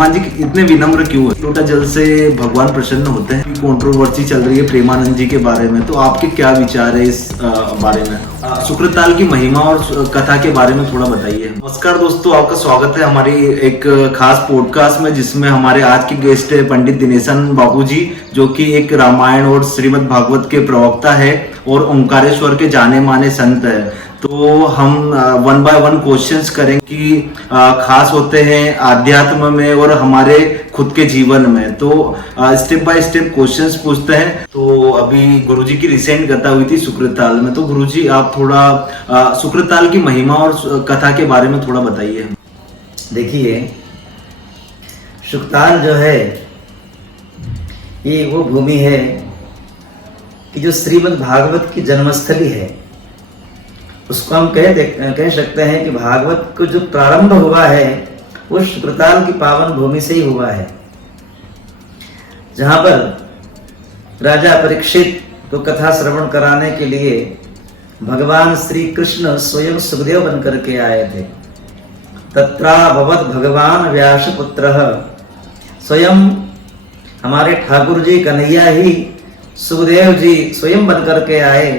हनुमान जी इतने विनम्र क्यों है? लोटा जल से भगवान प्रसन्न होते हैं। कंट्रोवर्सी चल रही है प्रेमानंद जी के बारे में, तो आपके क्या विचार है इस बारे में? शुक्रताल की महिमा और कथा के बारे में थोड़ा बताइए। नमस्कार दोस्तों, आपका स्वागत है हमारी एक खास पॉडकास्ट में, जिसमें हमारे आज के गेस्ट है पंडित दिनेशन बाबू जी, जो कि एक रामायण और श्रीमद् भागवत के प्रवक्ता है और ओंकारेश्वर के जाने माने संत है। तो हम वन बाय वन क्वेश्चंस करेंगे कि खास होते हैं आध्यात्म में और हमारे खुद के जीवन में। तो स्टेप बाय स्टेप क्वेश्चंस पूछते हैं। तो अभी गुरुजी की रिसेंट कथा हुई थी शुक्रताल में, तो गुरुजी आप थोड़ा शुक्रताल की महिमा और कथा के बारे में थोड़ा बताइए। देखिए, शुक्रताल जो है ये वो भूमि है कि जो श्रीमद् भागवत की जन्मस्थली है। उसको हम कह सकते हैं कि भागवत को जो प्रारंभ हुआ है वो शुक्रताल की पावन भूमि से ही हुआ है, जहां पर राजा परीक्षित को कथा श्रवण कराने के लिए भगवान श्री कृष्ण स्वयं सुखदेव बनकर के आए थे। तत्रा भवत भगवान व्यासपुत्रः, स्वयं हमारे ठाकुर जी कन्हैया ही सुखदेव जी स्वयं बनकर के आए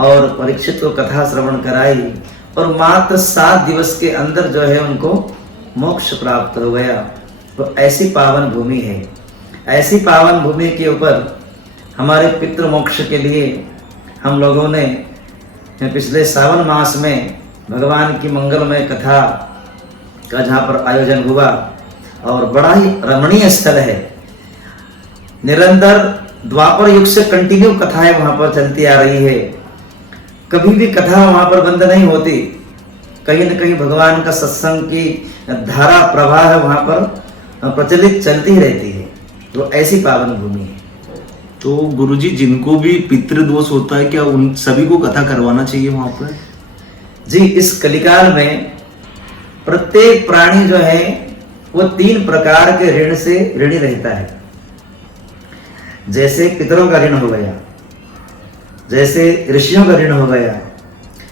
और परीक्षित को कथा श्रवण कराई, और मात्र 7 दिवस के अंदर जो है उनको मोक्ष प्राप्त हो गया। तो ऐसी पावन भूमि है। ऐसी पावन भूमि के ऊपर हमारे पितृ मोक्ष के लिए हम लोगों ने पिछले सावन मास में भगवान की मंगलमय कथा का जहाँ पर आयोजन हुआ, और बड़ा ही रमणीय स्थल है। निरंतर द्वापर युग से कंटिन्यू कथाएं वहां पर चलती आ रही है। कभी भी कथा वहां पर बंद नहीं होती। कहीं न कहीं भगवान का सत्संग की धारा प्रवाह वहां पर प्रचलित चलती रहती है। तो ऐसी पावन भूमि है। तो गुरुजी, जिनको भी पितृदोष होता है, क्या उन सभी को कथा करवाना चाहिए वहां पर? जी, इस कलिकाल में प्रत्येक प्राणी जो है वो 3 प्रकार के ऋण से ऋणी रहता है। जैसे पितरों का ऋण हो गया, जैसे ऋषियों का ऋण हो गया,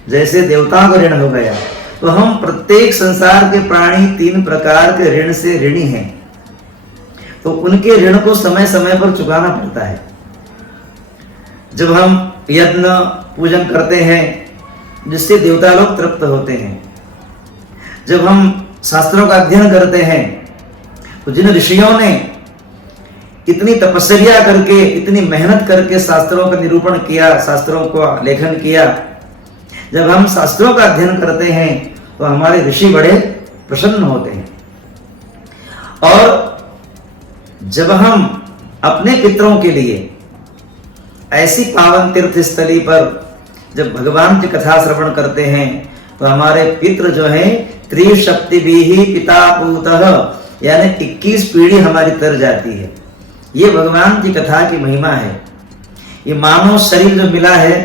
जैसे देवताओं का ऋण हो गया। तो हम प्रत्येक संसार के प्राणी 3 प्रकार के ऋण से ऋणी हैं। तो उनके ऋण को समय समय पर चुकाना पड़ता है। जब हम यज्ञ पूजन करते हैं जिससे देवता लोग तृप्त होते हैं, जब हम शास्त्रों का अध्ययन करते हैं, तो जिन ऋषियों ने इतनी तपस्या करके, इतनी मेहनत करके शास्त्रों का निरूपण किया, शास्त्रों का लेखन किया, जब हम शास्त्रों का अध्ययन करते हैं तो हमारे ऋषि बड़े प्रसन्न होते हैं। और जब हम अपने पितरों के लिए ऐसी पावन तीर्थ स्थली पर जब भगवान की कथा श्रवण करते हैं, तो हमारे पितृ जो हैं त्रिशक्ति भी पिता पूतः, यानी 21 पीढ़ी हमारी तर जाती है। ये भगवान की कथा की महिमा है। ये मानव शरीर जो मिला है,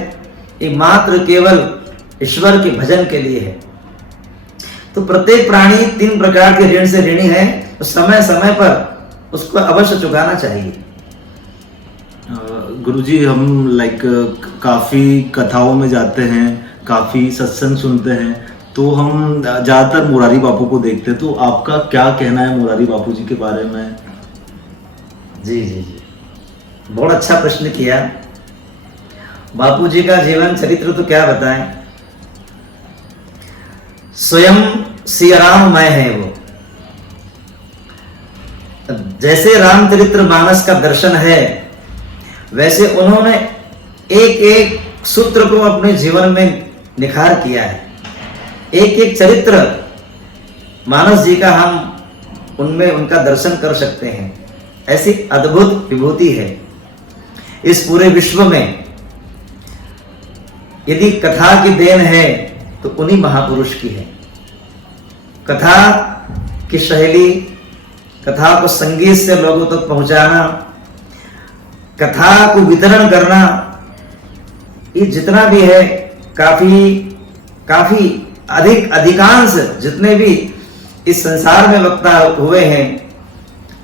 ये मात्र केवल ईश्वर के भजन के लिए है। तो प्रत्येक प्राणी 3 प्रकार के ऋण से ऋणी है। तो समय समय पर उसको अवश्य चुकाना चाहिए। गुरुजी, हम काफी कथाओं में जाते हैं, काफी सत्संग सुनते हैं, तो हम ज्यादातर मुरारी बापू को देखते हैं। तो आपका क्या कहना है मुरारी बापू जी के बारे में? जी जी जी, बहुत अच्छा प्रश्न किया। बापू जी का जीवन चरित्र तो क्या बताएं। स्वयं सिया राममय है वो। जैसे रामचरित्र मानस का दर्शन है, वैसे उन्होंने एक एक सूत्र को अपने जीवन में निखार किया है। एक एक चरित्र मानस जी का हम उनमें उनका दर्शन कर सकते हैं। ऐसी अद्भुत विभूति है इस पूरे विश्व में। यदि कथा की देन है तो उन्हीं महापुरुष की है। कथा की शैली, कथा को संगीत से लोगों तक पहुंचाना, कथा को वितरण करना, ये जितना भी है काफी अधिकांश जितने भी इस संसार में वक्ता हुए हैं,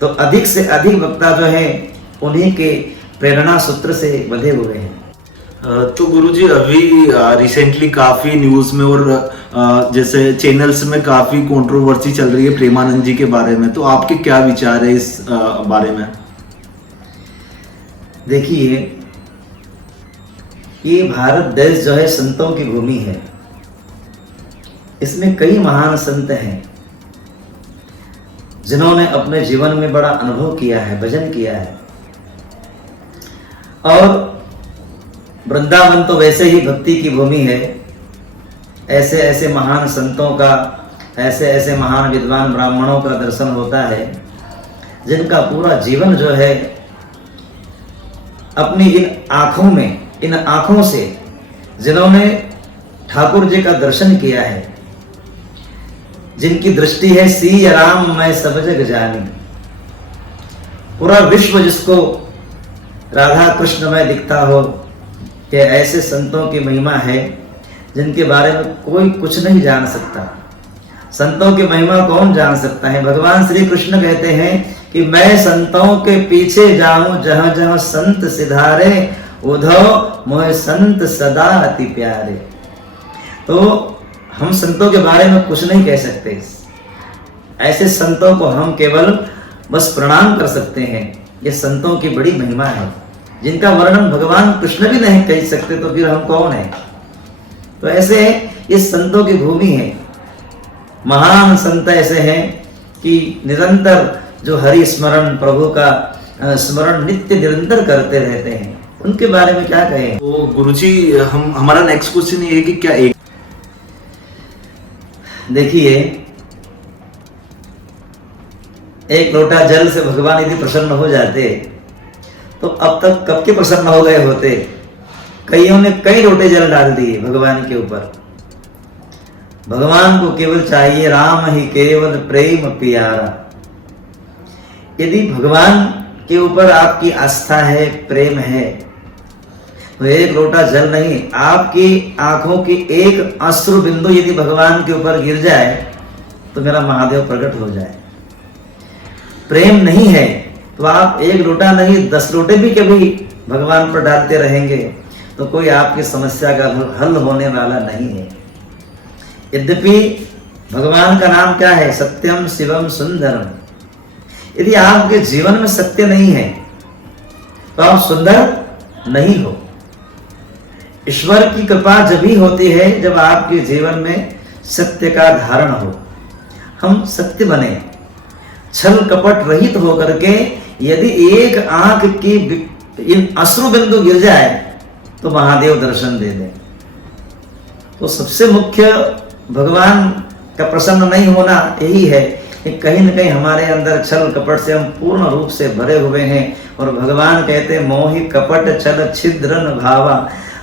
तो अधिक से अधिक वक्ता जो है उन्हीं के प्रेरणा सूत्र से बंधे हुए हैं। तो गुरुजी अभी रिसेंटली काफी न्यूज में और जैसे चैनल्स में काफी कंट्रोवर्सी चल रही है प्रेमानंद जी के बारे में, तो आपके क्या विचार है इस बारे में? देखिए, ये भारत देश जो है संतों की भूमि है। इसमें कई महान संत हैं जिन्होंने अपने जीवन में बड़ा अनुभव किया है, भजन किया है। और वृंदावन तो वैसे ही भक्ति की भूमि है। ऐसे ऐसे महान संतों का, ऐसे ऐसे महान विद्वान ब्राह्मणों का दर्शन होता है जिनका पूरा जीवन जो है अपनी इन आंखों से जिन्होंने ठाकुर जी का दर्शन किया है, जिनकी दृष्टि है सी राम मैं सब जग जानी। पूरा विश्व जिसको राधा कृष्ण में दिखता हो, ये ऐसे संतों की महिमा है जिनके बारे में कोई कुछ नहीं जान सकता। संतों की महिमा कौन जान सकता है? भगवान श्री कृष्ण कहते हैं कि मैं संतों के पीछे जाऊं जहां जहां संत सिधारे, उधो मोह संत सदा अति प्यारे। तो हम संतों के बारे में कुछ नहीं कह सकते। ऐसे संतों को हम केवल बस प्रणाम कर सकते हैं। ये संतों की बड़ी महिमा है जिनका वर्णन भगवान कृष्ण भी नहीं कह सकते, तो फिर हम कौन है? तो ऐसे ये संतों की भूमि है। महान संत ऐसे हैं कि निरंतर जो हरि स्मरण, प्रभु का स्मरण नित्य निरंतर करते रहते हैं। उनके बारे में क्या कहें? तो गुरुजी हमारा नेक्स्ट क्वेश्चन ये है कि क्या देखिए, एक लोटा जल से भगवान यदि प्रसन्न हो जाते तो अब तक कब के प्रसन्न हो गए होते। कईयों ने कई लोटे जल डाल दिए भगवान के ऊपर। भगवान को केवल चाहिए राम ही केवल प्रेम प्यारा। यदि भगवान के ऊपर आपकी आस्था है, प्रेम है, तो एक लोटा जल नहीं, आपकी आंखों की एक अश्रु बिंदु यदि भगवान के ऊपर गिर जाए तो मेरा महादेव प्रकट हो जाए। प्रेम नहीं है तो आप एक लोटा नहीं 10 लोटे भी कभी भगवान पर डालते रहेंगे तो कोई आपकी समस्या का हल होने वाला नहीं है। यद्यपि भगवान का नाम क्या है? सत्यम शिवम सुंदरम। यदि आपके जीवन में सत्य नहीं है तो आप सुंदर नहीं हो। ईश्वर की कृपा जब ही होती है जब आपके जीवन में सत्य का धारण हो। हम सत्य बने, छल कपट रहित होकर के यदि एक आंख की इन अश्रु बिंदु गिर जाए तो महादेव दर्शन दे दे। तो सबसे मुख्य भगवान का प्रसन्न नहीं होना यही है कि कहीं न कहीं हमारे अंदर छल कपट से हम पूर्ण रूप से भरे हुए हैं। और भगवान कहते हैं मोहि कपट छल छिद्र न भावा।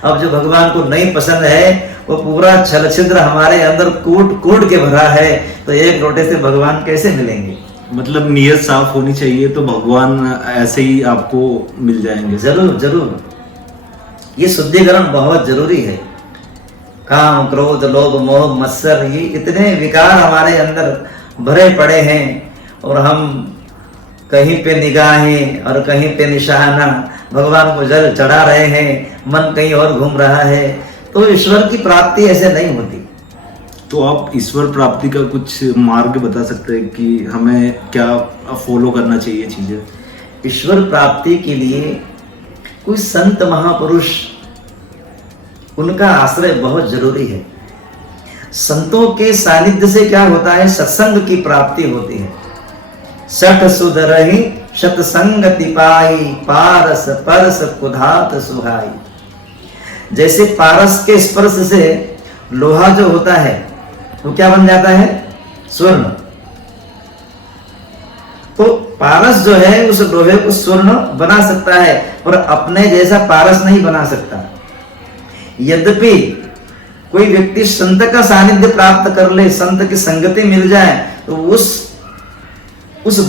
अब जो भगवान को नहीं पसंद है वो पूरा छल छिद्र हमारे अंदर कूट कूट के भरा है, तो एक लोटे से भगवान कैसे मिलेंगे? मतलब नियत साफ होनी चाहिए तो भगवान ऐसे ही आपको मिल जाएंगे। जरूर जरूर, ये शुद्धिकरण बहुत जरूरी है। काम क्रोध लोभ मोह मत्सर, ये इतने विकार हमारे अंदर भरे पड़े हैं और हम कहीं पे निगाहें और कहीं पे निशाना भगवान को जल चढ़ा रहे हैं, मन कहीं और घूम रहा है, तो ईश्वर की प्राप्ति ऐसे नहीं होती। तो आप ईश्वर प्राप्ति का कुछ मार्ग बता सकते हैं कि हमें क्या फॉलो करना चाहिए चीजें? ईश्वर प्राप्ति के लिए कोई संत महापुरुष, उनका आश्रय बहुत जरूरी है। संतों के सानिध्य से क्या होता है? सत्संग की प्राप्ति होती है। सठ सुधरहि सत्संगति पाई, पारस परस कुधात सुहाई। जैसे पारस के स्पर्श से लोहा जो होता है वो क्या बन जाता है? स्वर्ण। तो पारस जो है उस लोहे को स्वर्ण बना सकता है और अपने जैसा पारस नहीं बना सकता। यद्यपि कोई व्यक्ति संत का सानिध्य प्राप्त कर ले, संत की संगति मिल जाए, तो उस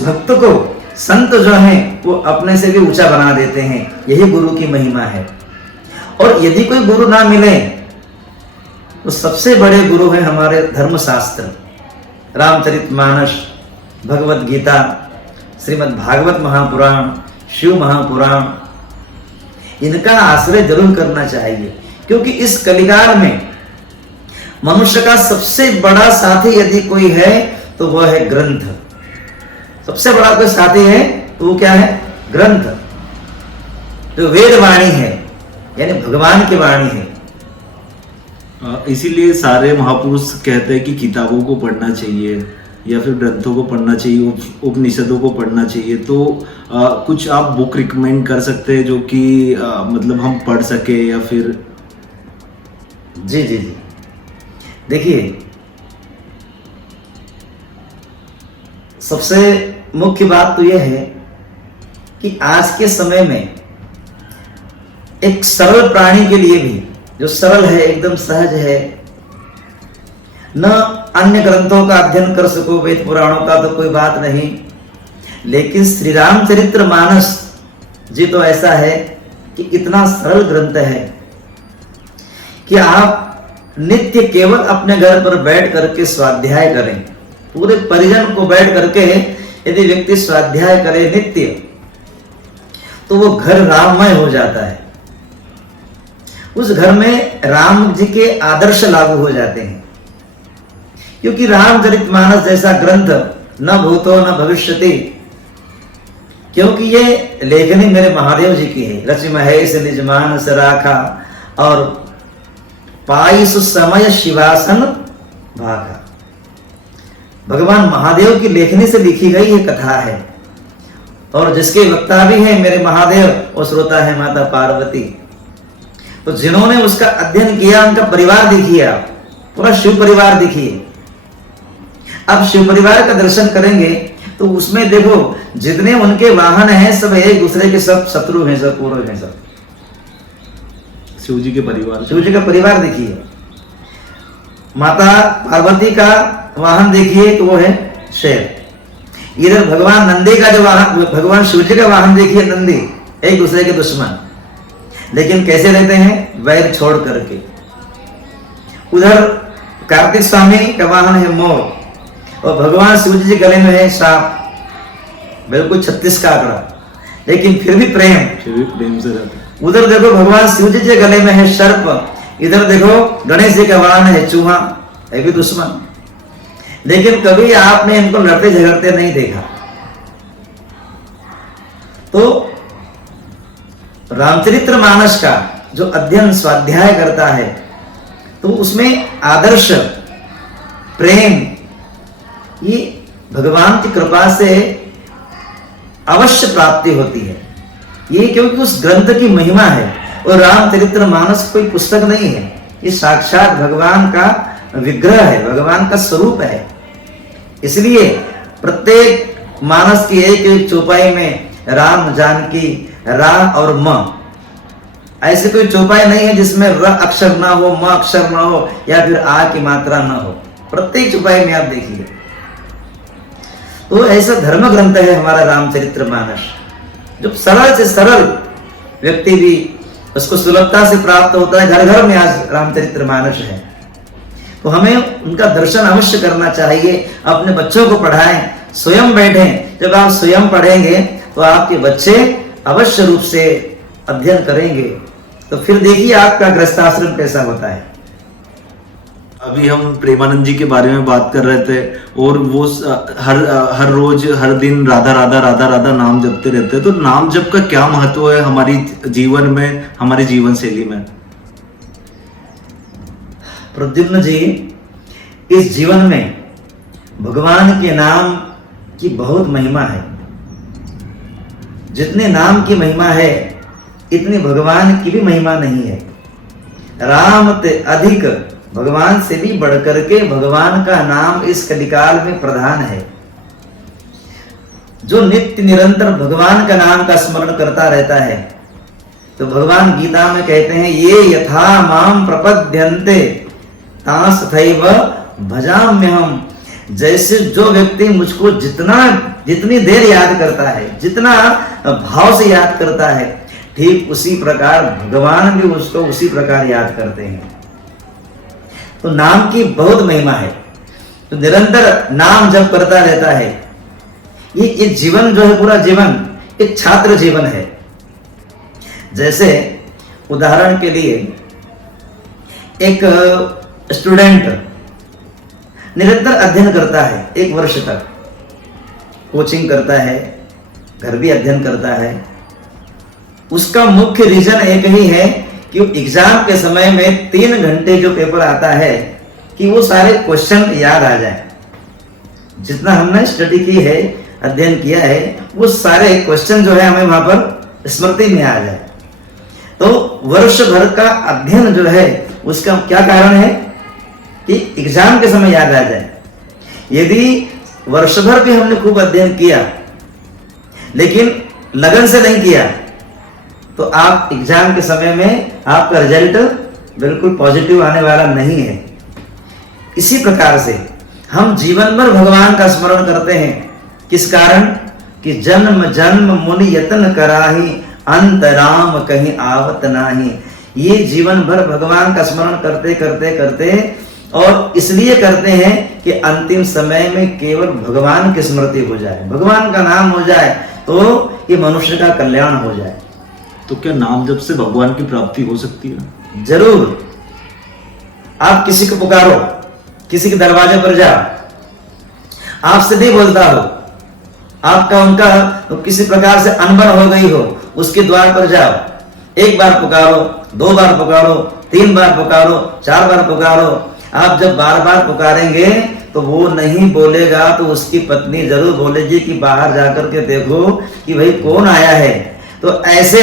भक्त को संत जो है वो अपने से भी ऊंचा बना देते हैं। यही गुरु की महिमा है। और यदि कोई गुरु ना मिले तो सबसे बड़े गुरु हैं हमारे धर्मशास्त्र, रामचरितमानस, भगवत गीता, श्रीमद् भागवत महापुराण, शिव महापुराण। इनका आश्रय जरूर करना चाहिए, क्योंकि इस कलिकाल में मनुष्य का सबसे बड़ा साथी यदि कोई है तो वह है ग्रंथ। सबसे बड़ा कोई साथी है तो वो क्या है? ग्रंथ, जो वेद वाणी है, यानी भगवान की वाणी है। इसीलिए सारे महापुरुष कहते हैं कि किताबों को पढ़ना चाहिए या फिर ग्रंथों को पढ़ना चाहिए, उपनिषदों को पढ़ना चाहिए। तो कुछ आप बुक रिकमेंड कर सकते हैं जो कि मतलब हम पढ़ सके या फिर? जी जी जी, देखिए, सबसे मुख्य बात तो यह है कि आज के समय में एक सरल प्राणी के लिए भी, जो सरल है, एकदम सहज है, न अन्य ग्रंथों का अध्ययन कर सको, वेद पुराणों का तो कोई बात नहीं, लेकिन श्री रामचरित्र मानस जी तो ऐसा है कि इतना सरल ग्रंथ है कि आप नित्य केवल अपने घर पर बैठ करके स्वाध्याय करें। पूरे परिजन को बैठ करके यदि व्यक्ति स्वाध्याय करे नित्य, तो वो घर राममय हो जाता है। उस घर में राम जी के आदर्श लागू हो जाते हैं, क्योंकि रामचरितमानस जैसा ग्रंथ न भूतो न भविष्यति, क्योंकि ये लेखनी मेरे महादेव जी की है। रचि महेश निज मानस राखा और पाई सुसमय शिवासन भागा। भगवान महादेव की लेखनी से लिखी गई ये कथा है, और जिसके वक्ता भी है मेरे महादेव, वो श्रोता है माता पार्वती। तो जिन्होंने उसका अध्ययन किया, उनका परिवार देखिए आप, पूरा शिव परिवार देखिए। अब शिव परिवार का दर्शन करेंगे तो उसमें देखो, जितने उनके वाहन हैं सब एक दूसरे के सब शत्रु हैं, सब पूर्व हैं, सब शिव जी के परिवार। शिव जी का परिवार देखिए। माता पार्वती का वाहन देखिए तो वो है शेर। इधर भगवान नंदी का जो वाहन, भगवान शिव जी का वाहन देखिए नंदी, एक दूसरे के दुश्मन, लेकिन कैसे रहते हैं? वैर छोड़ करके। उधर कार्तिक स्वामी का वाहन है मोर, और भगवान शिव जी गले में है सांप, बिल्कुल 36 का आंकड़ा, लेकिन फिर भी प्रेम से रहते। उधर देखो भगवान शिव जी के गले में है सर्प, इधर देखो गणेश जी का वाहन है चूहा, ये भी दुश्मन, लेकिन कभी आपने इनको लड़ते झगड़ते नहीं देखा। तो रामचरित्र मानस का जो अध्ययन स्वाध्याय करता है, तो उसमें आदर्श, प्रेम, ये भगवान की कृपा से अवश्य प्राप्ति होती है। ये क्योंकि उस ग्रंथ की महिमा है, और रामचरित्र मानस कोई पुस्तक नहीं है, ये साक्षात भगवान का विग्रह है, भगवान का स्वरूप है। इसलिए प्रत्येक मानस की एक एक चौपाई में राम जानकी, रा और म, ऐसे कोई चौपाई नहीं है जिसमें र अक्षर ना हो, म अक्षर ना हो, या फिर आ की मात्रा ना हो। प्रत्येक चौपाई में आप देखिए। तो ऐसा धर्म ग्रंथ है हमारा रामचरित्र मानस, जो सरल से सरल व्यक्ति भी उसको सुलभता से प्राप्त होता है। घर घर में आज रामचरित्र मानस है, तो हमें उनका दर्शन अवश्य करना चाहिए। अपने बच्चों को पढ़ाएं, स्वयं बैठें। जब आप स्वयं पढ़ेंगे तो आपके बच्चे अवश्य रूप से अध्ययन करेंगे। तो फिर देखिए आपका गृहस्थाश्रम कैसा होता है। अभी हम प्रेमानंद जी के बारे में बात कर रहे थे, और वो हर रोज हर दिन राधा राधा राधा राधा नाम जपते रहते हैं। तो नाम जप का क्या महत्व है हमारी जीवन में, हमारी जीवन शैली में? प्रद्युम्न जी, इस जीवन में भगवान के नाम की बहुत महिमा है। जितने नाम की महिमा है, इतनी भगवान की भी महिमा नहीं है। राम ते अधिक, भगवान से भी बढ़कर के भगवान का नाम इस कलिकाल में प्रधान है। जो नित्य निरंतर भगवान का नाम का स्मरण करता रहता है, तो भगवान गीता में कहते हैं, ये यथा माम प्रपद्यन्ते तांस्तथैव भजाम्यहम्। जैसे जो व्यक्ति मुझको जितनी देर याद करता है, जितना भाव से याद करता है, ठीक उसी प्रकार भगवान भी उसको उसी प्रकार याद करते हैं। तो नाम की बहुत महिमा है। तो निरंतर नाम जप करता रहता है। ये जीवन जो है, पूरा जीवन एक छात्र जीवन है। जैसे उदाहरण के लिए एक स्टूडेंट निरंतर अध्ययन करता है, 1 वर्ष तक कोचिंग करता है, घर भी अध्ययन करता है। उसका मुख्य रीजन एक ही है कि एग्जाम के समय में 3 घंटे जो पेपर आता है कि वो सारे क्वेश्चन याद आ जाए। जितना हमने स्टडी की है, अध्ययन किया है, वो सारे क्वेश्चन जो है हमें वहां पर स्मृति में आ जाए। तो वर्ष भर का अध्ययन जो है उसका क्या कारण है कि एग्जाम के समय याद आ जाए। यदि वर्ष भर भी हमने खूब अध्ययन किया लेकिन लगन से नहीं किया तो आप एग्जाम के समय में आपका रिजल्ट बिल्कुल पॉजिटिव आने वाला नहीं है। इसी प्रकार से हम जीवन भर भगवान का स्मरण करते हैं। किस कारण कि जन्म जन्म मुनि यतन कराही अंत राम कहीं आवत नाही। ये जीवन भर भगवान का स्मरण करते करते करते और इसलिए करते हैं कि अंतिम समय में केवल भगवान की स्मृति हो जाए, भगवान का नाम हो जाए तो ये मनुष्य का कल्याण हो जाए। तो क्या नाम जप से भगवान की प्राप्ति हो सकती है? जरूर। आप किसी को पुकारो, किसी के दरवाजे पर जाओ, आपसे नहीं बोलता हो, आपका उनका तो किसी प्रकार से अनबन हो गई हो, उसके द्वार पर जाओ, 1 बार पुकारो, 2 बार पुकारो, 3 बार पुकारो, 4 बार पुकारो। आप जब बार बार पुकारेंगे तो वो नहीं बोलेगा तो उसकी पत्नी जरूर बोलेगी कि बाहर जाकर के देखो कि भाई कौन आया है। तो ऐसे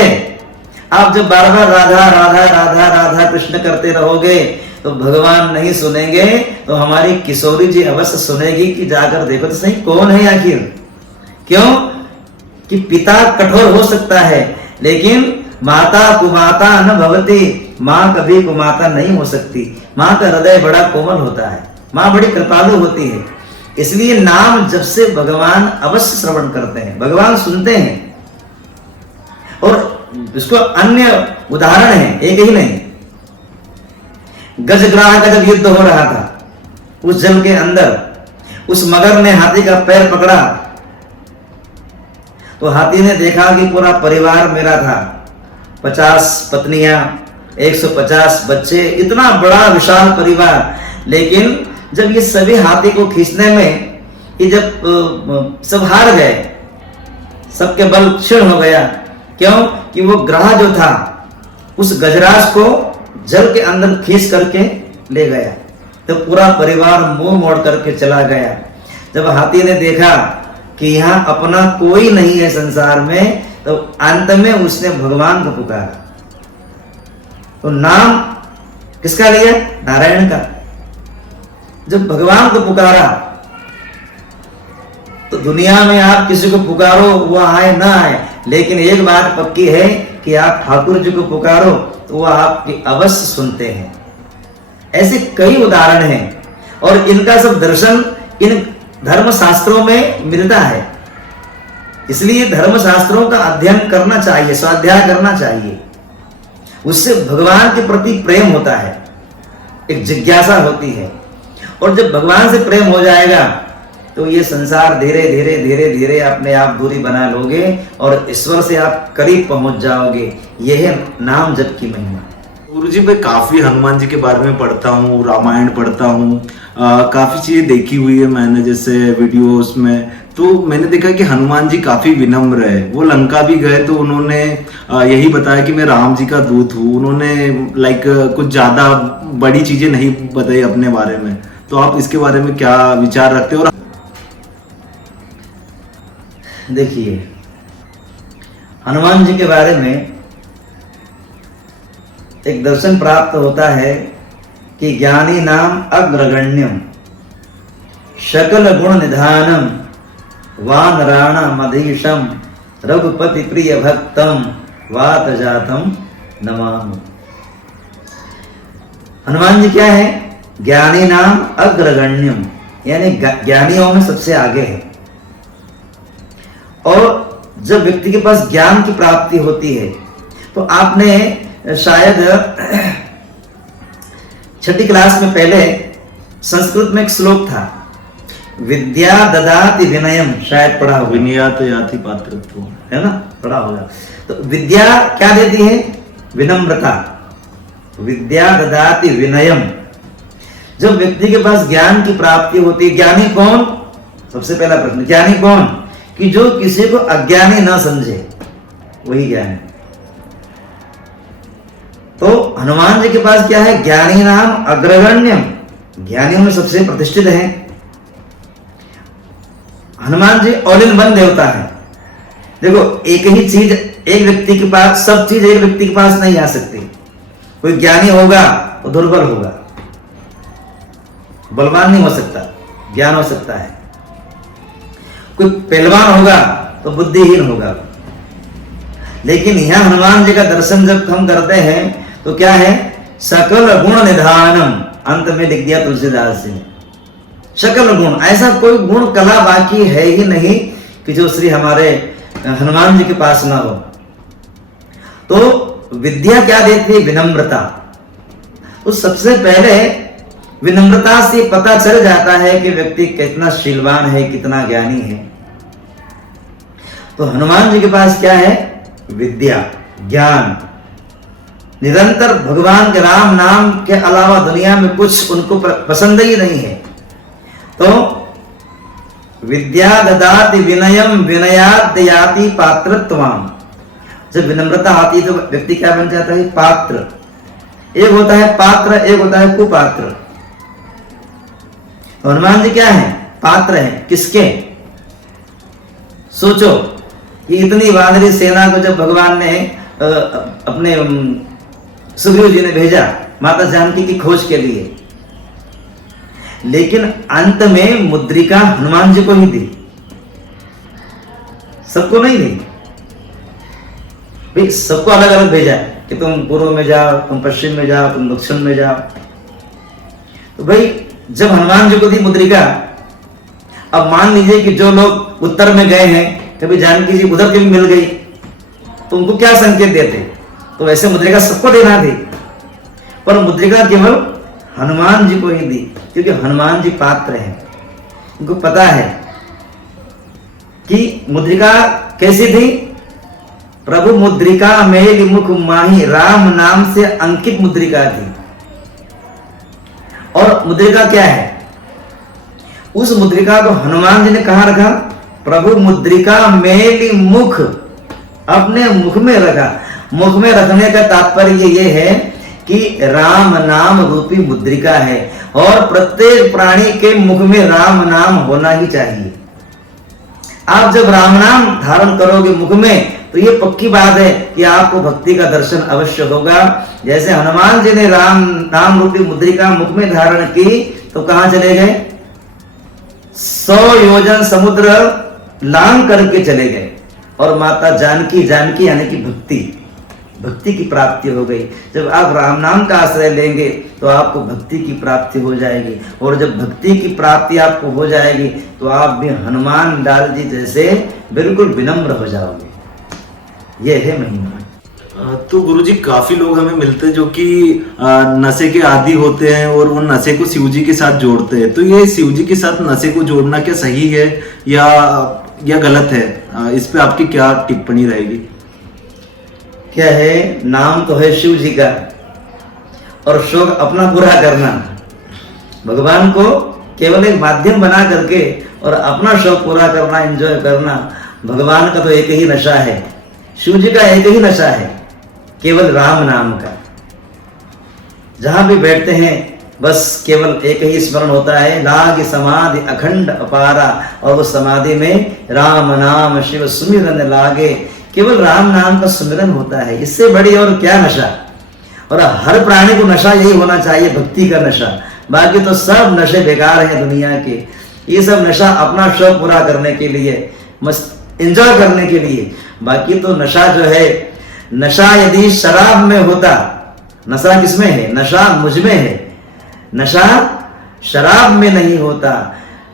आप जब बार बार राधा राधा राधा राधा कृष्ण करते रहोगे तो भगवान नहीं सुनेंगे तो हमारी किशोरी जी अवश्य सुनेगी कि जाकर देखो तो सही कौन है आखिर। क्यों कि पिता कठोर हो सकता है लेकिन माता कुमाता न भवती, माँ कभी कुमाता नहीं हो सकती। माँ का हृदय बड़ा कोमल होता है, माँ बड़ी कृपालु होती है। इसलिए नाम जब से भगवान अवश्य श्रवण करते हैं, भगवान सुनते हैं। और इसको अन्य उदाहरण है, एक ही नहीं। गजग्राह का जब युद्ध हो रहा था उस जल के अंदर, उस मगर ने हाथी का पैर पकड़ा तो हाथी ने देखा कि पूरा परिवार मेरा था, 50 पत्नियां, 150 बच्चे, इतना बड़ा विशाल परिवार। लेकिन जब ये सभी हाथी को खींचने में ये जब सब हार गए, सबके बल क्षीण हो गया। क्यों कि वो ग्राह जो था उस गजराज को जल के अंदर खींच करके ले गया, तो पूरा परिवार मुंह मोड़ करके चला गया। जब हाथी ने देखा कि यहाँ अपना कोई नहीं है संसार में, तो अंत में उसने भगवान को पुकारा। तो नाम किसका लिया? नारायण का। जब भगवान को पुकारा तो दुनिया में आप किसी को पुकारो वो आए ना आए, लेकिन एक बात पक्की है कि आप ठाकुर जी को पुकारो तो वो आपकी अवश्य सुनते हैं। ऐसे कई उदाहरण हैं और इनका सब दर्शन इन धर्म शास्त्रों में मिलता है। इसलिए धर्म शास्त्रों का अध्ययन करना चाहिए, स्वाध्याय करना चाहिए। उससे भगवान के प्रति प्रेम होता है, एक जिज्ञासा होती है। और जब भगवान से प्रेम हो जाएगा तो ये संसार धीरे धीरे धीरे धीरे अपने आप दूरी बना लोगे और ईश्वर से आप करीब पहुंच जाओगे। यह है नाम जप की महिमा। गुरुजी, मैं काफी हनुमान जी के बारे में पढ़ता हूँ, रामायण पढ़ता हूँ, काफी चीजें देखी हुई है मैंने, जैसे वीडियोस में। तो मैंने देखा कि हनुमान जी काफी विनम्र है। वो लंका भी गए तो उन्होंने यही बताया कि मैं राम जी का दूत हूँ। उन्होंने कुछ ज्यादा बड़ी चीजें नहीं बताई अपने बारे में। तो आप इसके बारे में क्या विचार रखते हो? और देखिए, हनुमान जी के बारे में एक दर्शन प्राप्त होता है कि ज्ञानी नाम अग्रगण्यम शकल गुण निधानम वानराणाम अधीशम रघुपति प्रिय भक्तम वात जातम नमामि। हनुमान जी क्या है? ज्ञानी नाम अग्रगण्यम, यानी ज्ञानियों में सबसे आगे है। और जब व्यक्ति के पास ज्ञान की प्राप्ति होती है तो आपने शायद 6ठी क्लास में पहले संस्कृत में एक श्लोक था विद्या ददाति विनयम, शायद पढ़ा होगा, विनयात याति पात्रत्व, है ना, पढ़ा होगा। तो विद्या क्या देती है? विनम्रता। विद्या ददाति विनयम। जब व्यक्ति के पास ज्ञान की प्राप्ति होती है, ज्ञानी कौन? सबसे पहला प्रश्न, ज्ञानी कौन? कि जो किसी को अज्ञानी ना समझे, वही ज्ञानी। तो हनुमान जी के पास क्या है? ज्ञानी नाम अग्रगण्यम, ज्ञानियों में सबसे प्रतिष्ठित है। Hanuman ji all in one देवता है। देखो, एक ही चीज एक व्यक्ति के पास, सब चीज एक व्यक्ति के पास नहीं आ सकती। कोई ज्ञानी होगा तो दुर्बल होगा, बलवान नहीं हो सकता, ज्ञान हो सकता है। कोई पहलवान होगा तो बुद्धिहीन होगा। लेकिन यहां हनुमान जी का दर्शन जब हम करते हैं तो क्या है? सकल गुण निधानम, अंत में लिख दिया तुलसीदास जी ने। सकल गुण, ऐसा कोई गुण कला बाकी है ही नहीं कि जो श्री हमारे हनुमान जी के पास ना हो। तो विद्या क्या देती है? विनम्रता। तो सबसे पहले विनम्रता से पता चल जाता है कि व्यक्ति कितना शीलवान है, कितना ज्ञानी है। तो हनुमान जी के पास क्या है? विद्या, ज्ञान। निरंतर भगवान के राम नाम के अलावा दुनिया में कुछ उनको पसंद ही नहीं है। तो विद्या ददाति विनयम विनयात् याति पात्रत्वम। जब विनम्रता आती है तो व्यक्ति क्या बन जाता है? पात्र। एक होता है पात्र, एक होता है कुपात्र। हनुमान जी क्या है? पात्र है। किसके? सोचो, ये इतनी वानरी सेना को जब भगवान ने अपने सुग्रीव जी ने भेजा माता जानकी की खोज के लिए, लेकिन अंत में मुद्रिका हनुमान जी को ही दी, सबको नहीं दी भाई। सबको अलग अलग भेजा कि तुम पूर्व में जाओ, तुम पश्चिम में जाओ, तुम दक्षिण में जाओ। तो भाई जब हनुमान जी को दी मुद्रिका, अब मान लीजिए कि जो लोग उत्तर में गए हैं, कभी जानकी जी उधर की भी मिल गई, तो उनको क्या संकेत देते? तो वैसे मुद्रिका सबको देना थी, पर मुद्रिका केवल हनुमान जी को ही दी, क्योंकि हनुमान जी पात्र हैं। उनको पता है कि मुद्रिका कैसी थी? प्रभु मुद्रिका मेल मुख माही, राम नाम से अंकित मुद्रिका थी। और मुद्रिका क्या है? उस मुद्रिका को हनुमान जी ने कहां रखा? प्रभु मुद्रिका मेल मुख, अपने मुख में रखा। मुख में रखने का तात्पर्य ये है कि राम नाम रूपी मुद्रिका है, और प्रत्येक प्राणी के मुख में राम नाम होना ही चाहिए। आप जब राम नाम धारण करोगे मुख में, तो ये पक्की बात है कि आपको भक्ति का दर्शन अवश्य होगा। जैसे हनुमान जी ने राम नाम रूपी मुद्रिका मुख में धारण की, तो कहां चले गए? 100 योजन समुद्र लांग करके चले गए, और माता जानकी, जानकी यानी कि भक्ति, भक्ति की प्राप्ति हो गई। जब आप राम नाम का आश्रय लेंगे तो आपको भक्ति की प्राप्ति हो जाएगी, और जब भक्ति की प्राप्ति आपको हो जाएगी तो आप भी हनुमान लाल जी जैसे बिल्कुल विनम्र हो जाओगे। यह है महिमा। तो गुरुजी, काफी लोग हमें मिलते हैं जो कि नशे के आदी होते हैं और उन नशे को शिव जी के साथ जोड़ते हैं। तो ये शिव जी के साथ नशे को जोड़ना क्या सही है या गलत है? इस पे आपकी क्या टिप्पणी रहेगी? क्या है? नाम तो है शिव जी का, और शौक अपना पूरा करना, भगवान को केवल एक माध्यम बना करके और अपना शौक पूरा करना, एंजॉय करना। भगवान का तो एक ही नशा है, शिव जी का एक ही नशा है, केवल राम नाम का। जहां भी बैठते हैं बस केवल एक ही स्मरण होता है, लाग समाधि अखंड अपारा, और वो समाधि में राम नाम शिव सुमिरन लागे, केवल राम नाम का सुमिरन होता है। इससे बड़ी और क्या नशा? और हर प्राणी को नशा यही होना चाहिए, भक्ति का नशा। बाकी तो सब नशे बेकार हैं दुनिया के। ये सब नशा अपना शौक पूरा करने के लिए, मस्त एंजॉय करने के लिए। बाकी तो नशा जो है, नशा यदि शराब में होता, नशा किसमें है? नशा मुझ में है। नशा शराब में नहीं होता।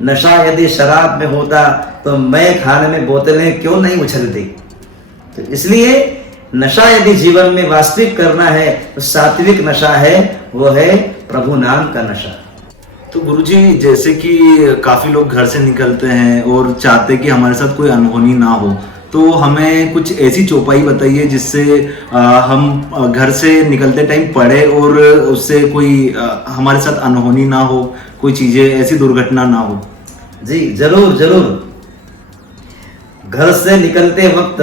नशा यदि शराब में होता तो मैं खाने में बोतलें क्यों नहीं उछलती? तो इसलिए नशा यदि जीवन में वास्तविक करना है तो सात्विक नशा है, वो है प्रभु नाम का नशा। तो गुरुजी, जैसे कि काफी लोग घर से निकलते हैं और चाहते कि हमारे साथ कोई अनहोनी ना हो, तो हमें कुछ ऐसी चौपाई बताइए जिससे हम घर से निकलते टाइम पढ़े और उससे कोई हमारे साथ अनहोनी ना हो, कोई चीजें ऐसी दुर्घटना ना हो। जी जरूर जरूर। घर से निकलते वक्त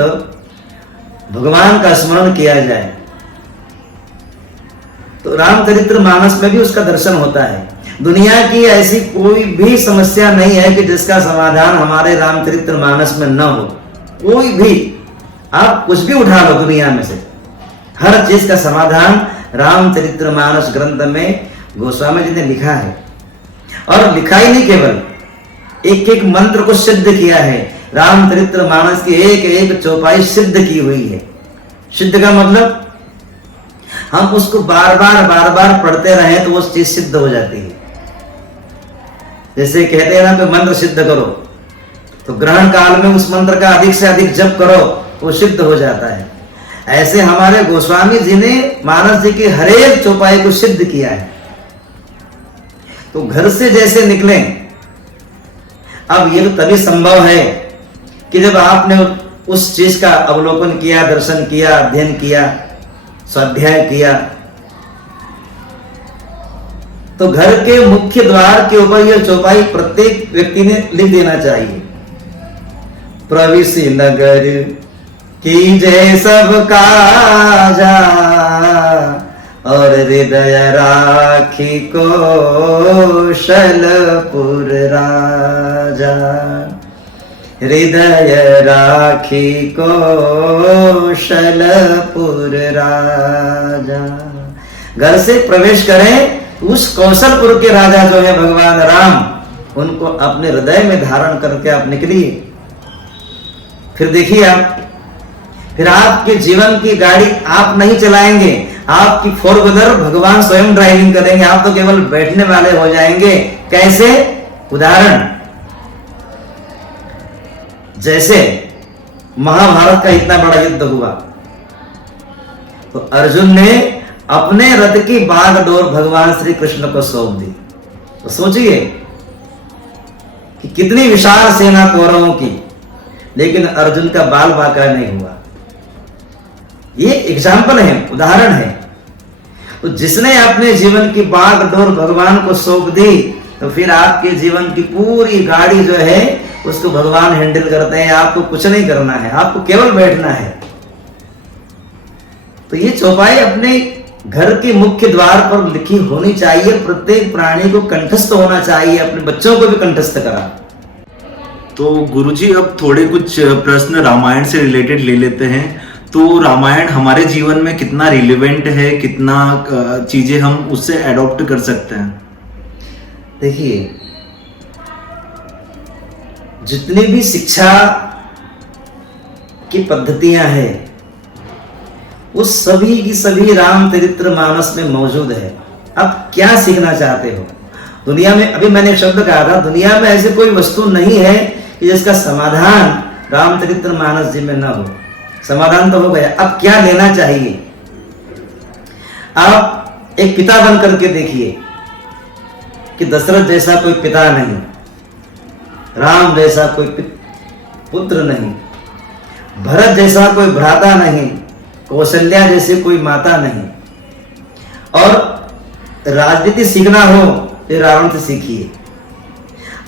भगवान का स्मरण किया जाए तो रामचरित्र मानस में भी उसका दर्शन होता है। दुनिया की ऐसी कोई भी समस्या नहीं है कि जिसका समाधान हमारे रामचरित्र मानस में न हो। कोई भी, आप कुछ भी उठा लो दुनिया में से, हर चीज का समाधान रामचरित्र मानस ग्रंथ में गोस्वामी जी ने लिखा है। और लिखा ही नहीं, केवल एक एक मंत्र को सिद्ध किया है। रामचरित्र मानस की एक एक चौपाई सिद्ध की हुई है। सिद्ध का मतलब हम उसको बार बार पढ़ते रहे तो वो चीज सिद्ध हो जाती है। जैसे कहते हैं ना कि मंत्र सिद्ध करो, तो ग्रहण काल में उस मंत्र का अधिक से अधिक जप करो, वो सिद्ध हो जाता है। ऐसे हमारे गोस्वामी जी ने मानस जी की हर एक चौपाई को सिद्ध किया है। तो घर से जैसे निकले, अब ये तो तभी संभव है कि जब आपने उस चीज का अवलोकन किया, दर्शन किया, अध्ययन किया, स्वाध्याय किया। तो घर के मुख्य द्वार के ऊपर यह चौपाई प्रत्येक व्यक्ति ने लिख देना चाहिए। प्रविशि नगर कीजे सब काजा, और हृदय राखी कौशलपुर राजा। हृदय राखी कौशलपुर राजा। घर से प्रवेश करें, उस कौशलपुर के राजा जो है भगवान राम, उनको अपने हृदय में धारण करके आप निकलिए। फिर देखिए आप, फिर आपके जीवन की गाड़ी आप नहीं चलाएंगे, आपकी फोर व्हीलर भगवान स्वयं ड्राइविंग करेंगे। आप तो केवल बैठने वाले हो जाएंगे। कैसे? उदाहरण, जैसे महाभारत का इतना बड़ा युद्ध हुआ तो अर्जुन ने अपने रथ की बागडोर भगवान श्री कृष्ण को सौंप दी। तो सोचिए कि कितनी विशाल सेना कौरवों की, लेकिन अर्जुन का बाल बांका नहीं हुआ। ये एग्जाम्पल है, उदाहरण है। तो जिसने अपने जीवन की बागडोर भगवान को सौंप दी, तो फिर आपके जीवन की पूरी गाड़ी जो है उसको भगवान हैंडल करते हैं। आपको कुछ नहीं करना है, आपको केवल बैठना है। तो ये चौपाई अपने घर के मुख्य द्वार पर लिखी होनी चाहिए। प्रत्येक प्राणी को कंठस्थ होना चाहिए, अपने बच्चों को भी कंठस्थ करा। तो गुरुजी, अब थोड़े कुछ प्रश्न रामायण से रिलेटेड ले लेते हैं। तो रामायण हमारे जीवन में कितना रिलेवेंट है, कितना चीजें हम उससे एडॉप्ट कर सकते हैं? देखिए, जितनी भी शिक्षा की पद्धतियां हैं, वो सभी की सभी रामचरित्र मानस में मौजूद है। अब क्या सीखना चाहते हो? दुनिया में, अभी मैंने एक शब्द कहा था, दुनिया में ऐसी कोई वस्तु नहीं है कि जिसका समाधान रामचरित्र मानस जी में ना हो। समाधान तो हो गया, अब क्या लेना चाहिए? आप एक पिता बन करके देखिए कि दशरथ जैसा कोई पिता नहीं, राम जैसा कोई पुत्र नहीं, भरत जैसा कोई भ्राता नहीं, कौशल्या जैसे कोई माता नहीं। और राजनीति सीखना हो तो रावण से सीखिए।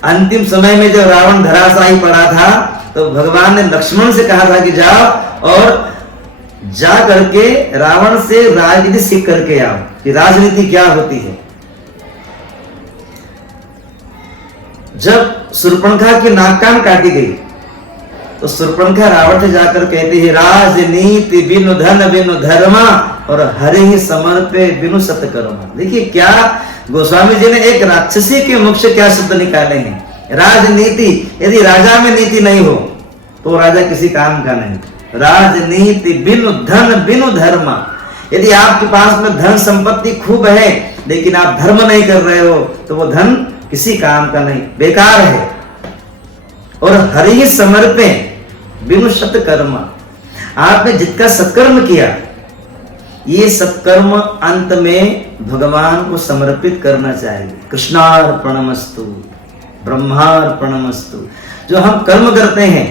अंतिम समय में जब रावण धराशायी पड़ा था, तो भगवान ने लक्ष्मण से कहा था कि जाओ और जा करके रावण से राजनीति सीख करके आओ कि राजनीति क्या होती है। जब शूर्पणखा की नाक कान काटी गई, तो शूर्पणखा रावण से जाकर कहती है, राजनीति बिनु धन बिनु धर्मा, और हरि ही समर्पे बिनु सत्कर्मा। देखिए क्या गोस्वामी जी ने एक राक्षसी के मुख से क्या शब्द निकाले हैं। राजनीति, यदि राजा में नीति नहीं हो तो राजा किसी काम का नहीं। राजनीति बिनु धन बिनु धर्मा, यदि आपके पास में धन संपत्ति खूब है लेकिन आप धर्म नहीं कर रहे हो तो वो धन किसी काम का नहीं, बेकार है। और हरि ही समर्पे बिनु सत्कर्मा, आपने जितना सत्कर्म किया ये सत्कर्म अंत में भगवान को समर्पित करना चाहिए। कृष्णार्पणमस्तु, ब्रह्मार्पणमस्तु। जो हम कर्म करते हैं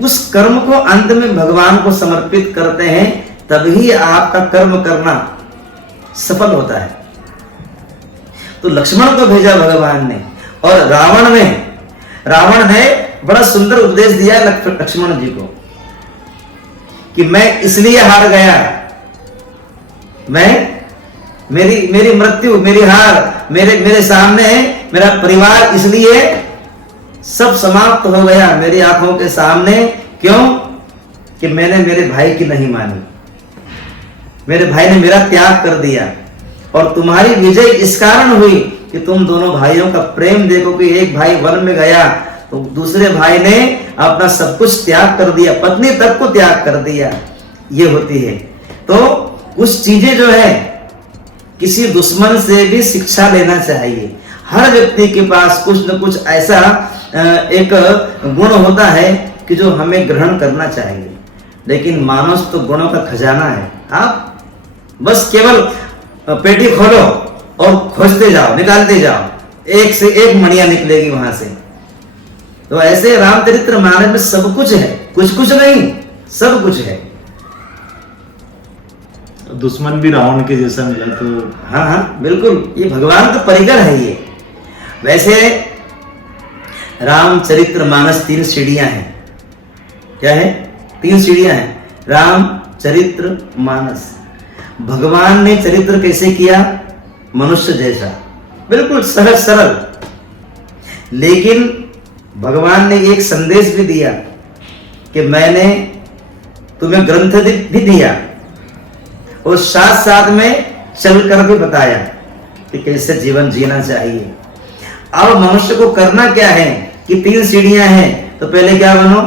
उस कर्म को अंत में भगवान को समर्पित करते हैं, तभी आपका कर्म करना सफल होता है। तो लक्ष्मण को भेजा भगवान ने, और रावण ने बड़ा सुंदर उपदेश दिया लक्ष्मण जी को कि मैं इसलिए हार गया, मेरी मृत्यु, मेरी हार, मेरे सामने मेरा परिवार इसलिए सब समाप्त हो गया मेरी आंखों के सामने। क्यों? कि मैंने मेरे भाई की नहीं मानी, मेरे भाई ने मेरा त्याग कर दिया। और तुम्हारी विजय इस कारण हुई कि तुम दोनों भाइयों का प्रेम देखो कि एक भाई वन में गया तो दूसरे भाई ने अपना सब कुछ त्याग कर दिया, पत्नी तक को त्याग कर दिया। ये होती है। तो कुछ चीजें जो है किसी दुश्मन से भी शिक्षा लेना चाहिए। हर व्यक्ति के पास कुछ न कुछ ऐसा एक गुण होता है कि जो हमें ग्रहण करना चाहिए। लेकिन मानव तो गुणों का खजाना है। आप बस केवल पेटी खोलो और खोजते जाओ, निकालते जाओ, एक से एक मणियां निकलेगी वहां से। तो ऐसे रामचरित्र मानस में सब कुछ है, कुछ नहीं, सब कुछ है। दुश्मन भी रावण के जैसा मिला तो हाँ, बिल्कुल, ये भगवान का परिकर है ये। वैसे रामचरित्र मानस 3 सीढ़ियां हैं। क्या है? 3 सीढ़ियां हैं रामचरित्र मानस। भगवान ने चरित्र कैसे किया? मनुष्य जैसा, बिल्कुल सहज सरल। लेकिन भगवान ने एक संदेश भी दिया कि मैंने तुम्हें ग्रंथ भी दिया और साथ साथ में चलकर भी बताया कि कैसे जीवन जीना चाहिए। अब मनुष्य को करना क्या है कि 3 सीढ़ियां हैं। तो पहले क्या बनो?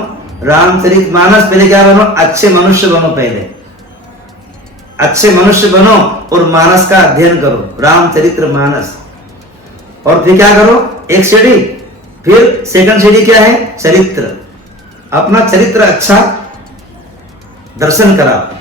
रामचरित मानस। पहले क्या बनो? अच्छे मनुष्य बनो। पहले अच्छे मनुष्य बनो और मानस का अध्ययन करो, रामचरित्र मानस। और फिर क्या करो? एक सीढ़ी, फिर सेकंड सीढ़ी क्या है? चरित्र। अपना चरित्र अच्छा दर्शन कराओ।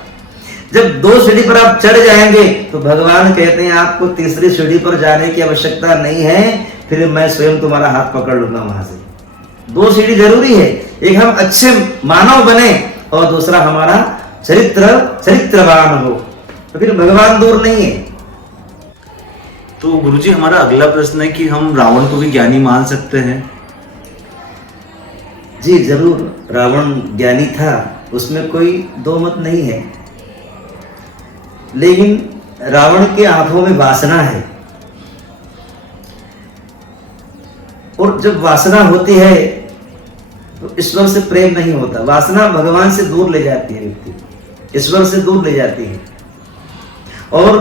जब 2 सीढ़ी पर आप चढ़ जाएंगे तो भगवान कहते हैं आपको तीसरी सीढ़ी पर जाने की आवश्यकता नहीं है, फिर मैं स्वयं तुम्हारा हाथ पकड़ लूंगा वहां से। 2 सीढ़ी जरूरी है। एक हम अच्छे मानव बने और दूसरा हमारा चरित्रवान हो, तो फिर भगवान दूर नहीं है। तो गुरुजी हमारा अगला प्रश्न है कि हम रावण को भी ज्ञानी मान सकते हैं? जी जरूर, रावण ज्ञानी था, उसमें कोई दो मत नहीं है। लेकिन रावण के आंखों में वासना है, और जब वासना होती है तो ईश्वर से प्रेम नहीं होता। वासना भगवान से दूर ले जाती है, व्यक्ति ईश्वर से दूर ले जाती है। और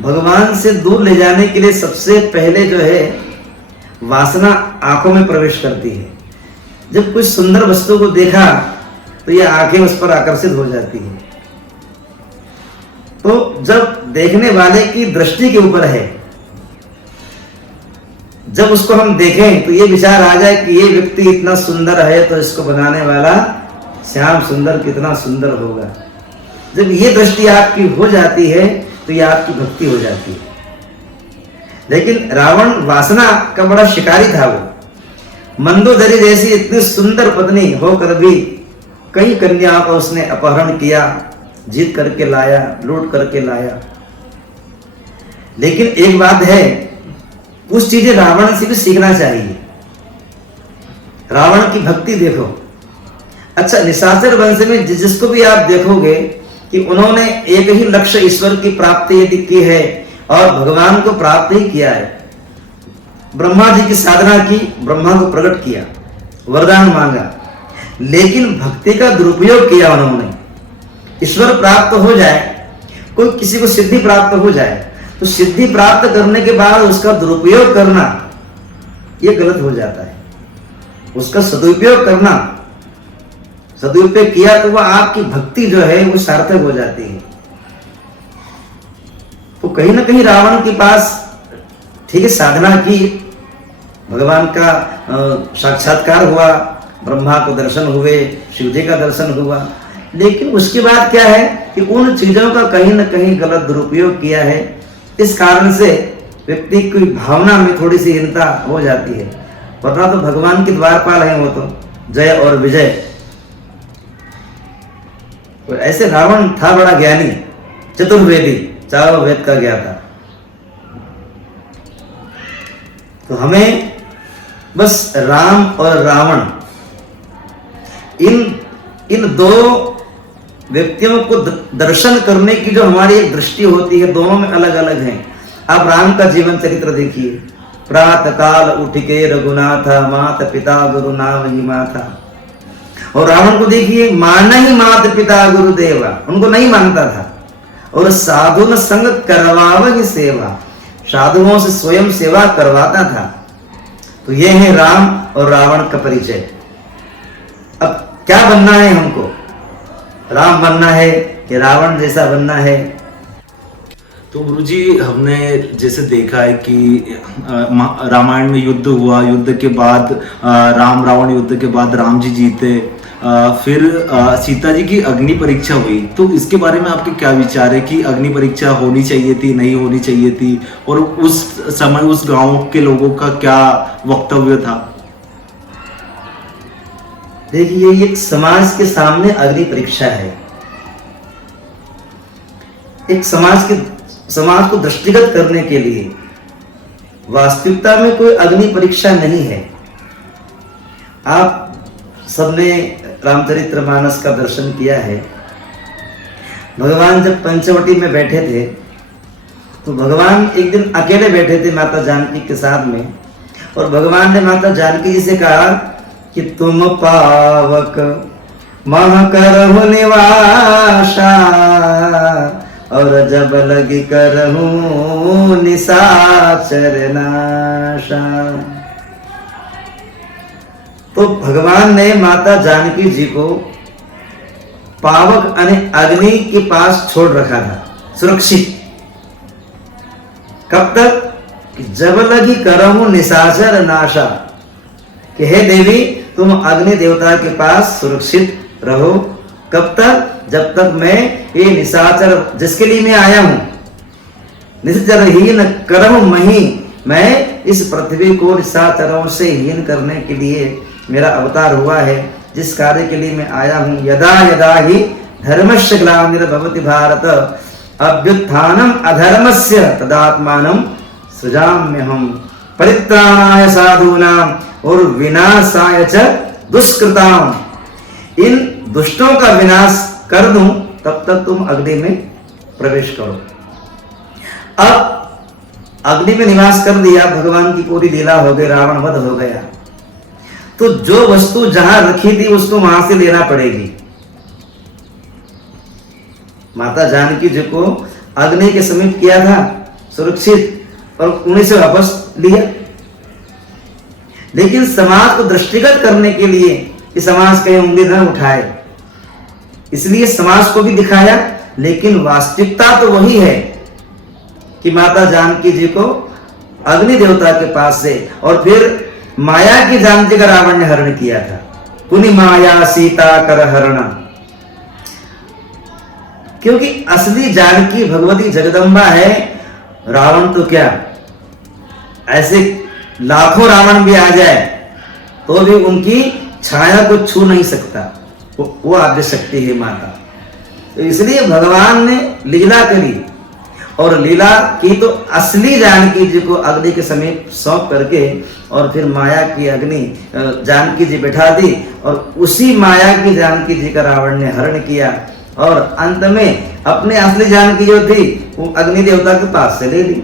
भगवान से दूर ले जाने के लिए सबसे पहले जो है वासना आंखों में प्रवेश करती है। जब कुछ सुंदर वस्तु को देखा तो ये आंखें उस पर आकर्षित हो जाती है। तो जब देखने वाले की दृष्टि के ऊपर है, जब उसको हम देखें तो ये विचार आ जाए कि ये व्यक्ति इतना सुंदर है तो इसको बनाने वाला श्याम सुंदर कितना सुंदर होगा। जब ये दृष्टि आपकी हो जाती है तो ये आपकी भक्ति हो जाती है। लेकिन रावण वासना का बड़ा शिकारी था। वो मंदोदरी जैसी इतनी सुंदर पत्नी होकर भी कई कन्याओं का उसने अपहरण किया, जीत करके लाया, लूट करके लाया। लेकिन एक बात है, उस चीजें रावण से भी सीखना चाहिए। रावण की भक्ति देखो। अच्छा, निशाचर वंश में जिसको भी आप देखोगे कि उन्होंने एक ही लक्ष्य ईश्वर की प्राप्ति यदि की है और भगवान को प्राप्त ही किया है। ब्रह्मा जी की साधना की, ब्रह्मा को प्रकट किया, वरदान मांगा, लेकिन भक्ति का दुरुपयोग किया उन्होंने। ईश्वर प्राप्त हो जाए, कोई किसी को सिद्धि प्राप्त हो जाए, तो सिद्धि प्राप्त करने के बाद उसका दुरुपयोग करना यह गलत हो जाता है। उसका सदुपयोग करना, सदुपयोग किया तो वह आपकी भक्ति जो है वो सार्थक हो जाती है। तो कहीं ना कहीं रावण के पास ठीक है साधना की, भगवान का साक्षात्कार हुआ, ब्रह्मा को दर्शन हुए, शिव जी का दर्शन हुआ, लेकिन उसके बाद क्या है कि उन चीजों का कहीं ना कहीं गलत दुरुपयोग किया है। इस कारण से व्यक्ति की भावना में थोड़ी सी हीनता हो जाती है, वरना तो भगवान के द्वारपाल हैं वो तो, जय और विजय। तो ऐसे रावण था बड़ा ज्ञानी, चतुर्वेदी, चारों वेद का ज्ञाता। तो हमें बस राम और रावण इन दो व्यक्तियों को दर्शन करने की जो हमारी एक दृष्टि होती है, दोनों में अलग अलग है। आप राम का जीवन चरित्र देखिए, प्रातः काल उठ के रघुनाथा, माता पिता गुरु नाम ही माता। और रावण को देखिए, मान ही माता पिता गुरुदेवा, उनको नहीं मानता था। और साधु न संग करवावहि सेवा, साधुओं से स्वयं सेवा करवाता था। तो ये है राम और रावण का परिचय। अब क्या बनना है हमको, राम बनना है कि रावण जैसा बनना है? तो गुरुजी, हमने जैसे देखा है कि रामायण में युद्ध हुआ, युद्ध के बाद राम रावण युद्ध के बाद राम जी जीते, फिर सीता जी की अग्नि परीक्षा हुई। तो इसके बारे में आपके क्या विचार है कि अग्नि परीक्षा होनी चाहिए थी, नहीं होनी चाहिए थी, और उस समय उस गांव के लोगों का क्या वक्तव्य था? देखिए, ये एक समाज के सामने अग्नि परीक्षा है। एक समाज को दृष्टिगत करने के लिए वास्तविकता में कोई अग्नि परीक्षा नहीं है। आप सबने रामचरितमानस का दर्शन किया है। भगवान जब पंचवटी में बैठे थे तो भगवान एक दिन अकेले बैठे थे माता जानकी के साथ में, और भगवान ने माता जानकी जी से कहा कि तुम पावक मह करहु निवासा, और जब लगी करहु निशाचर नाशा। तो भगवान ने माता जानकी जी को पावक यानी अग्नि के पास छोड़ रखा था, सुरक्षित। कब तक? कि जब लगी करहु निशाचर नाशा, कि हे देवी तुम अग्नि देवता के पास सुरक्षित रहो। कब तक? जब तक मैं ये निशाचर जिसके लिए मैं आया हूं, निशाचर हीन करहु मही, मैं इस पृथ्वी को निशाचरों से हीन करने के लिए मेरा अवतार हुआ है, जिस कार्य के लिए मैं आया हूं। यदा यदा ही धर्मस्य ग्लानिर्भवति भारत, अभ्युत्थानम अधर्मस्य तदात्मानं सृजाम्यहम्, परित्राणाय साधूनां और विनाशाय च दुष्कृताम। इन दुष्टों का विनाश कर दूं तब तक तुम अग्नि में प्रवेश करो। अब अग्नि में निवास कर दिया, भगवान की पूरी लीला हो गई, रावण वध हो गया। तो जो वस्तु जहां रखी थी उसको वहां से लेना पड़ेगी। माता जानकी जी को अग्नि के समीप किया था सुरक्षित, और उन्हीं से वापस लिया। लेकिन समाज को दृष्टिगत करने के लिए कि समाज कहीं उंगली न उठाए, इसलिए समाज को भी दिखाया। लेकिन वास्तविकता तो वही है कि माता जानकी जी को अग्नि देवता के पास से, और फिर माया की जानकी का रावण ने हरण किया था। पुनि माया सीता कर हरण, क्योंकि असली जानकी भगवती जगदम्बा है। रावण तो क्या, ऐसे लाखों रावण भी आ जाए तो भी उनकी छाया को छू नहीं सकता, वो आद्य शक्ति है माता। तो इसलिए भगवान ने लीला करी, और लीला की तो असली जानकी जी को अग्नि के समीप सौंप करके, और फिर माया की अग्नि जानकी जी बैठा दी, और उसी माया की जानकी जी का रावण ने हरण किया, और अंत में अपने असली जानकी जो थी वो अग्नि देवता के पास से ले ली।